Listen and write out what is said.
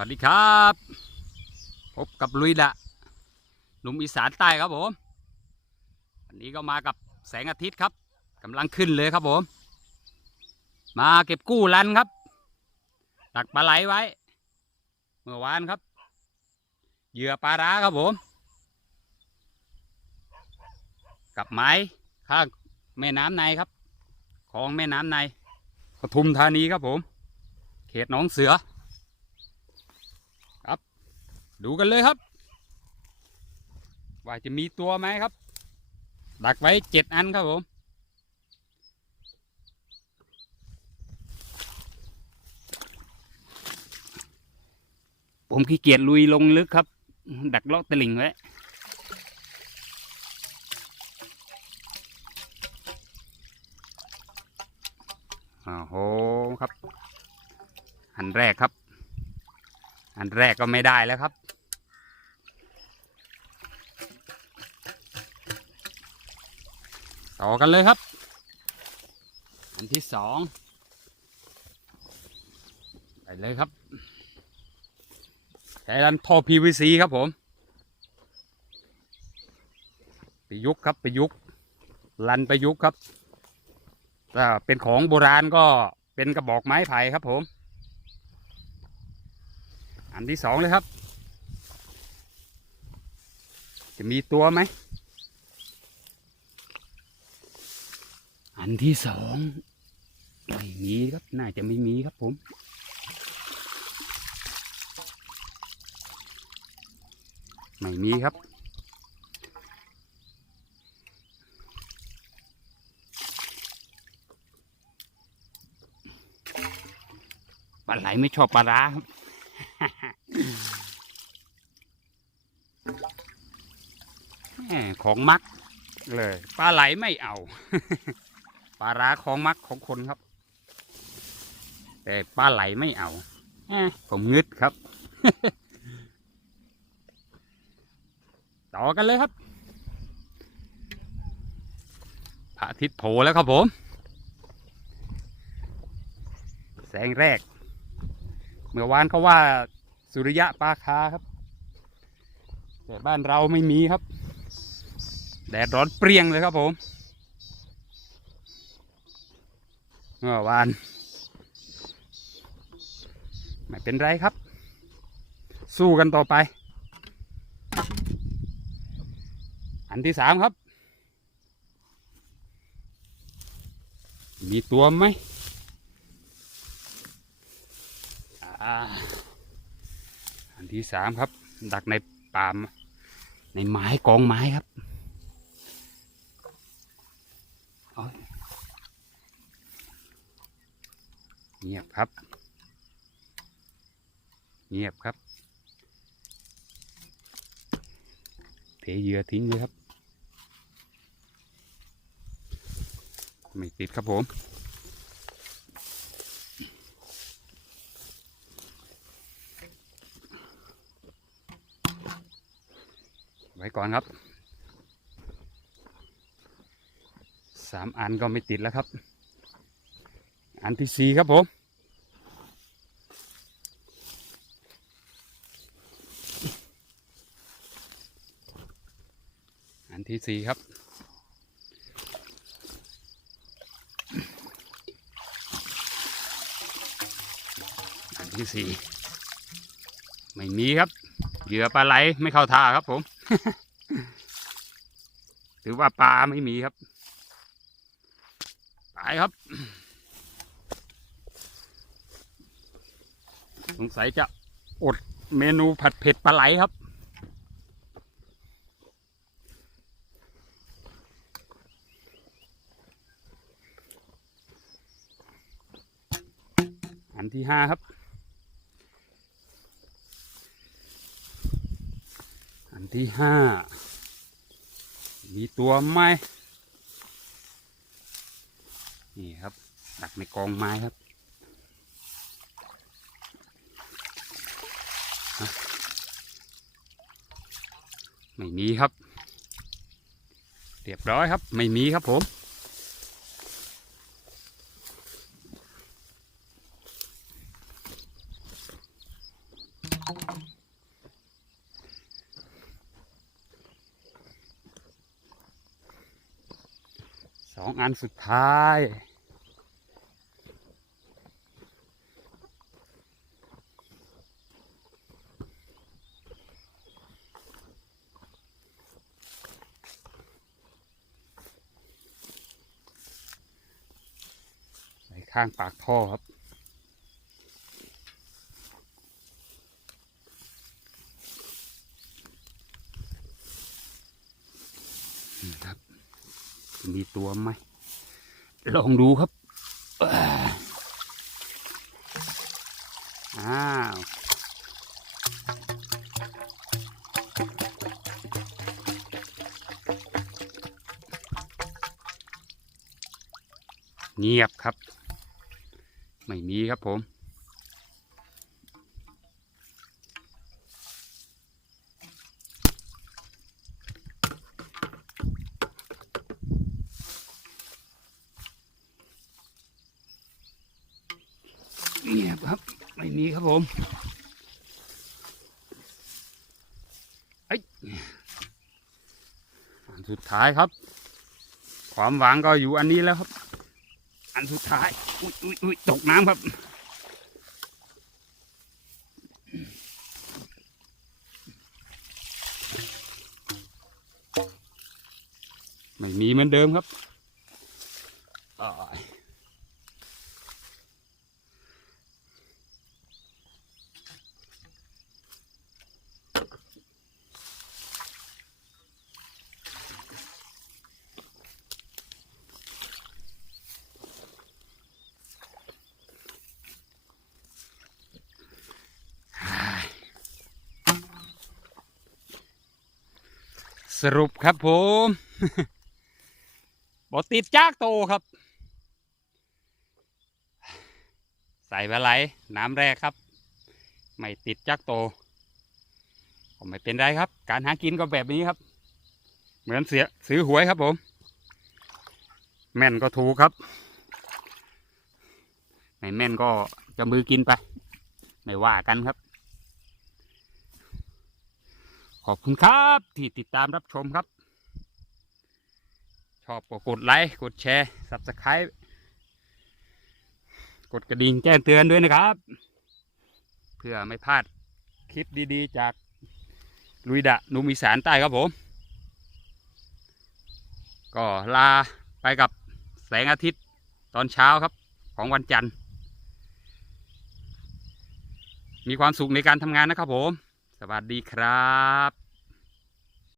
วัสดีครับ พบกับลุยละหนุ่มอีสานใต้ครับผมวันนี้ก็มากับแสงอาทิตย์ครับกำลังขึ้นเลยครับผม มาเก็บกู้ลันครับ ตักปลาไหลไว้ เมื่อวานครับ เหยื่อปลาร้าครับผม กับไม้ข้างแม่น้ำในครับคลองแม่น้ำในปทุมธานีครับผม เขตหนองเสือ ดูกันเลยครับ ว่าจะมีตัวไหมครับ ดักไว้เจ็ดอันครับผมผมขี้เกียจลุยลงลึกครับ ดักเลาะตะลิ่งไว้โอ้โหครับ อันแรกครับ อันแรกก็ไม่ได้แล้วครับ ต่อกันเลยครับ อันที่สองไปเลยครับใช้รันท่อ PVC ครับผมไปยุกครับไปยุกลันไปยุกครับถ้าเป็นของโบราณก็เป็นกระบอกไม้ไผ่ครับผม อันที่สองเลยครับ จะมีตัวไหม อันที่สองไม่มีครับ น่าจะไม่มีครับผม ไม่มีครับปลาไหลไม่ชอบปลาร้าครับ ของมักเลยปลาไหลไม่เอาปลาร้าของมักของคนครับ แต่ปลาไหลไม่เอาแหม่ผมงึดครับ ต่อกันเลยครับพระอาทิตย์โผล่แล้วครับผม แสงแรก เมื่อวานเขาว่า สุริยะปลาคาครับ แต่บ้านเราไม่มีครับ แดดร้อนเปรียงเลยครับผมเมื่อวาน ไม่เป็นไรครับ สู้กันต่อไป อันที่สามครับ มีตัวไหมอ่า ที่สามครับ ดักในป่ามในไม้กองไม้ครับเงียบครับ เงียบครับ เทเหยื่อทิ้งเลยครับ ไม่ติดครับผม ไว้ก่อนครับสามอันก็ไม่ติดแล้วครับ อันที่สี่ครับผมอันที่สี่ครับอันที่สี่ไม่มีครับเหยื่อปลาไหลไม่เข้าท่าครับผม ถือว่าปลาไม่มีครับไปครับ สงสัยจะอดเมนูผัดเผ็ดปลาไหลครับ อันที่ห้าครับ อันที่ห้า มีตัวไม้ นี่ครับ ดักในกองไม้ครับ ไม่มีครับ เรียบร้อยครับ ไม่มีครับผม สองอันสุดท้ายใส่ข้างปากท่อครับนี่ครับ มีตัวไหม ลองดูครับ อ้าว เงียบครับ ไม่มีครับผม ครับ ไม่มีครับผมไอ้อันสุดท้ายครับ ความหวังก็อยู่อันนี้แล้วครับ อันสุดท้าย อุ้ยอุ้ยอุ้ยตกน้ำครับไม่มีเหมือนเดิมครับ สรุปครับผมบอติดจากโตครับ ใส่ปลาไหลน้ำแรกครับ ไม่ติดจากโตก็ไม่เป็นไรครับ การหากินก็แบบนี้ครับ เหมือนเสียซื้อหวยครับผม แม่นก็ถูกครับไม่แม่นก็จะมือกินไป ไม่ว่ากันครับ ขอบคุณครับที่ติดตามรับชมครับ ชอบก็กดไลค์กดแชร์ subscribe กดกระดิ่งแจ้งเตือนด้วยนะครับ เพื่อไม่พลาดคลิปดีๆ จากลุยดะนุมอีสานใต้ครับผม ก็ลาไปกับแสงอาทิตย์ตอนเช้าครับของวันจันทร์ มีความสุขในการทำงานนะครับผม สวัสดีครับ